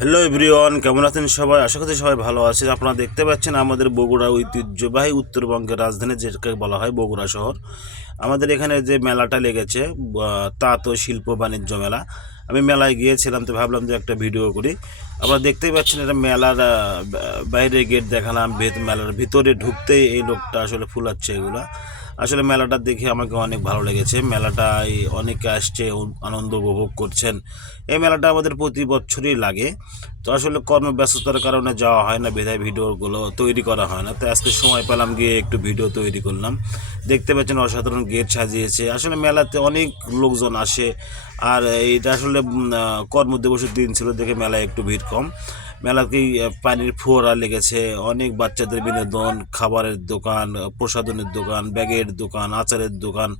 Hello everyone, কেমন আছেন সবাই? আশা করছি সবাই ভালো আছে। আপনারা দেখতে পাচ্ছেন আমাদের বগুড়া ঐতিহ্যবাহী উত্তরবঙ্গের রাজধানী, যেটাকে বলা হয় বগুড়া শহর। আমাদের এখানে যে মেলাটা লেগেছে, তাঁত ও শিল্প বাণিজ্য মেলা, আমি মেলায় গিয়েছিলাম, তো ভাবলাম যে একটা ভিডিও করি। আপনারা দেখতেই পাচ্ছেন এটা মেলার বাইরে গেট দেখালাম, মেলার ভিতরে ঢুকতেই এই লোকটা আসলে ফুলাচ্ছে এগুলা। আসলে মেলাটা দেখে আমাকে অনেক ভালো লেগেছে। মেলাটায় অনেকে আসছে, আনন্দ উপভোগ করছেন। এই মেলাটা আমাদের প্রতি বছরই লাগে। তো আসলে কর্মব্যস্ততার কারণে যাওয়া হয় না, বিধায় ভিডিওগুলো তৈরি করা হয় না। তো আজকে সময় পেলাম, গিয়ে একটু ভিডিও তৈরি করলাম। দেখতে পাচ্ছেন অসাধারণ গেট সাজিয়েছে। আসলে মেলাতে অনেক লোকজন আসে, আর এইটা আসলে কর্মদিবসের দিন ছিল দেখে মেলায় একটু ভিড় কম। মেলাতেই পানির ফোয়ারা লেগেছে, অনেক বাচ্চাদের বিনোদন, খাবারের দোকান, প্রসাধনের দোকান, ব্যাগের দোকান, আচারের দোকান,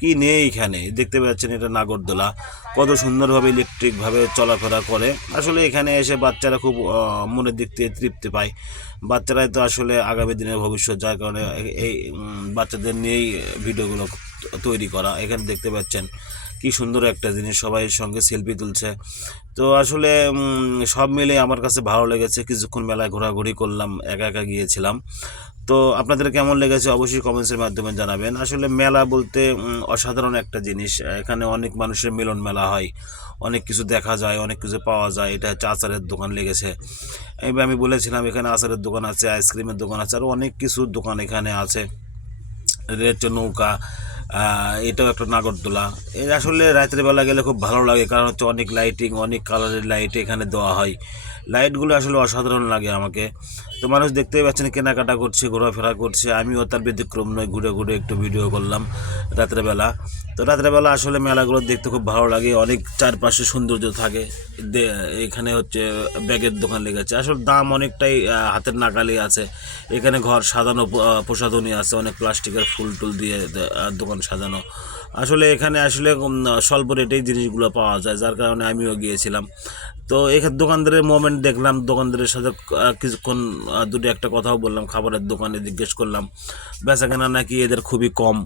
কি নেই এখানে। দেখতে পাচ্ছেন এটা নাগরদোলা, কত সুন্দরভাবে ইলেকট্রিকভাবে চলাফেরা করে। আসলে এখানে এসে বাচ্চারা খুব মনের দিক থেকে তৃপ্তি পায়। বাচ্চারাই তো আসলে আগামী দিনের ভবিষ্যৎ, যার কারণে এই বাচ্চাদের নিয়েই ভিডিওগুলো তৈরি করা। এখানে দেখতে পাচ্ছেন কি সুন্দর একটা জিনিস, সবাই সঙ্গে সেলফি তুলছে। তো আসলে সব মিলে আমার কাছে ভালো লেগেছে। কিছুক্ষণ মেলায় ঘোরাঘুরি করলাম, একা একা গিয়েছিলাম। তো আপনাদের কেমন লেগেছে অবশ্যই কমেন্টসের মাধ্যমে জানাবেন। আসলে মেলা বলতে অসাধারণ একটা জিনিস। এখানে অনেক মানুষের মিলন মেলা হয়, অনেক কিছু দেখা যায়, অনেক কিছু পাওয়া যায়। এটা হচ্ছে আচারের দোকান লেগেছে। এবার আমি বলেছিলাম এখানে আচারের দোকান আছে, আইসক্রিমের দোকান আছে, আরও অনেক কিছু দোকান এখানে আছে। এটা নৌকা, এটাও একটা নাগরদোলা। এর আসলে রাতের বেলা গেলে খুব ভালো লাগে, কারণ হচ্ছে অনেক লাইটিং, অনেক কালারের লাইট এখানে দেওয়া হয়। লাইটগুলো আসলে অসাধারণ লাগে আমাকে। তো মানুষ দেখতেই পাচ্ছেন কেনাকাটা করছে, ঘোরাফেরা করছে। আমিও তার ব্যতিক্রম নয়, ঘুরে ঘুরে একটু ভিডিও করলাম রাত্রেবেলা। তো রাত্রেবেলা আসলে মেলাগুলো দেখতে খুব ভালো লাগে, অনেক চারপাশে সৌন্দর্য থাকে। এখানে হচ্ছে ব্যাগের দোকান লেগেছে, আসলে দাম অনেকটাই হাতের নাগালে আছে। এখানে ঘর সাজানো প্রসাধনী আছে, অনেক প্লাস্টিকের ফুল টুল দিয়ে দোকান সাজানো। আসলে এখানে আসলে স্বল্প রেটেই জিনিসগুলো পাওয়া যায়, যার কারণে আমিও গিয়েছিলাম। তো এখানে দোকানদারের মোমেন্ট দেখলাম, দোকানদারের সাথে কিছুক্ষণ দুটো একটা কথাও বললাম। খাবারের দোকানে জিজ্ঞেস করলাম, বেচাকেনা নাকি এদের খুবই কম,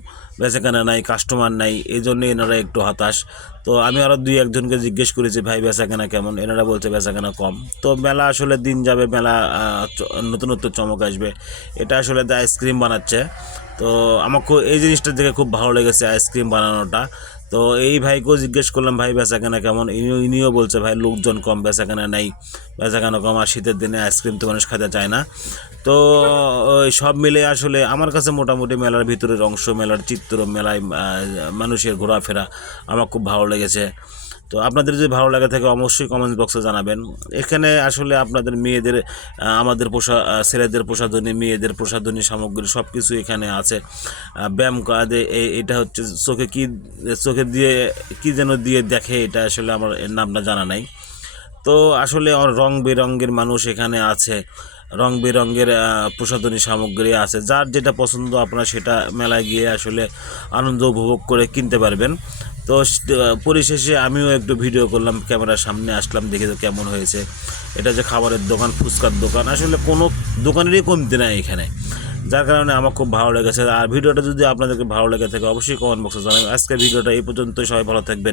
বেচাকেনা নাই, কাস্টমার নাই, এই জন্য এনারা একটু হতাশ। তো আমি আরও দুই একজনকে জিজ্ঞেস করেছি, ভাই বেচাকেনা কেমন? এনারা বলছে বেচাকেনা কম। তো মেলা আসলে দিন যাবে, মেলা নতুনত্ব চমক আসবে। এটা আসলে আইসক্রিম বানাচ্ছে। তো আমাকে এই জিনিসটা দেখে খুব ভালো লেগেছে, আইসক্রিম বানানোটা। তো এই ভাইকেও জিজ্ঞেস করলাম, ভাই বেচাকেনা কেমন? ইনিও বলছে, ভাই লোকজন কম, বেচাকেনা নেই, বেচাকেনা কম, আর শীতের দিনে আইসক্রিম তো মানুষ খেতে চায় না। তো ওই সব মিলে আসলে আমার কাছে মোটামুটি মেলার ভিতরের অংশ, মেলার চিত্র, মেলায় মানুষের ঘোরাফেরা আমার খুব ভালো লেগেছে। তো আপনাদের যদি ভালো লাগে থাকে অবশ্যই কমেন্ট বক্সে জানাবেন। এখানে আসলে আপনাদের মেয়েদের, আমাদের ছেলেদের প্রসাধনী, মেয়েদের প্রসাধনী সামগ্রী সব কিছু এখানে আছে। ব্যায়াম কাজে এটা হচ্ছে চোখে দিয়ে কি যেন দিয়ে দেখে, এটা আসলে আমার এর নামটা জানা নাই। তো আসলে রং বেরঙের মানুষ এখানে আছে, রং বেরঙের প্রসাধনী সামগ্রী আছে। যার যেটা পছন্দ আপনারা সেটা মেলায় গিয়ে আসলে আনন্দ উপভোগ করে কিনতে পারবেন। তো পরিশেষে আমিও একটু ভিডিও করলাম, ক্যামেরার সামনে আসলাম, দেখে তো কেমন হয়েছে। এটা যে খাবারের দোকান, ফুচকার দোকান, আসলে কোনো দোকানেরই কমতি নাই এখানে, যার কারণে আমার খুব ভালো লেগেছে। আর ভিডিওটা যদি আপনাদেরকে ভালো লেগে থাকে অবশ্যই কমেন্ট বক্সে জানাবেন। আজকের ভিডিওটা এই পর্যন্তই, সবাই ভালো থাকবেন।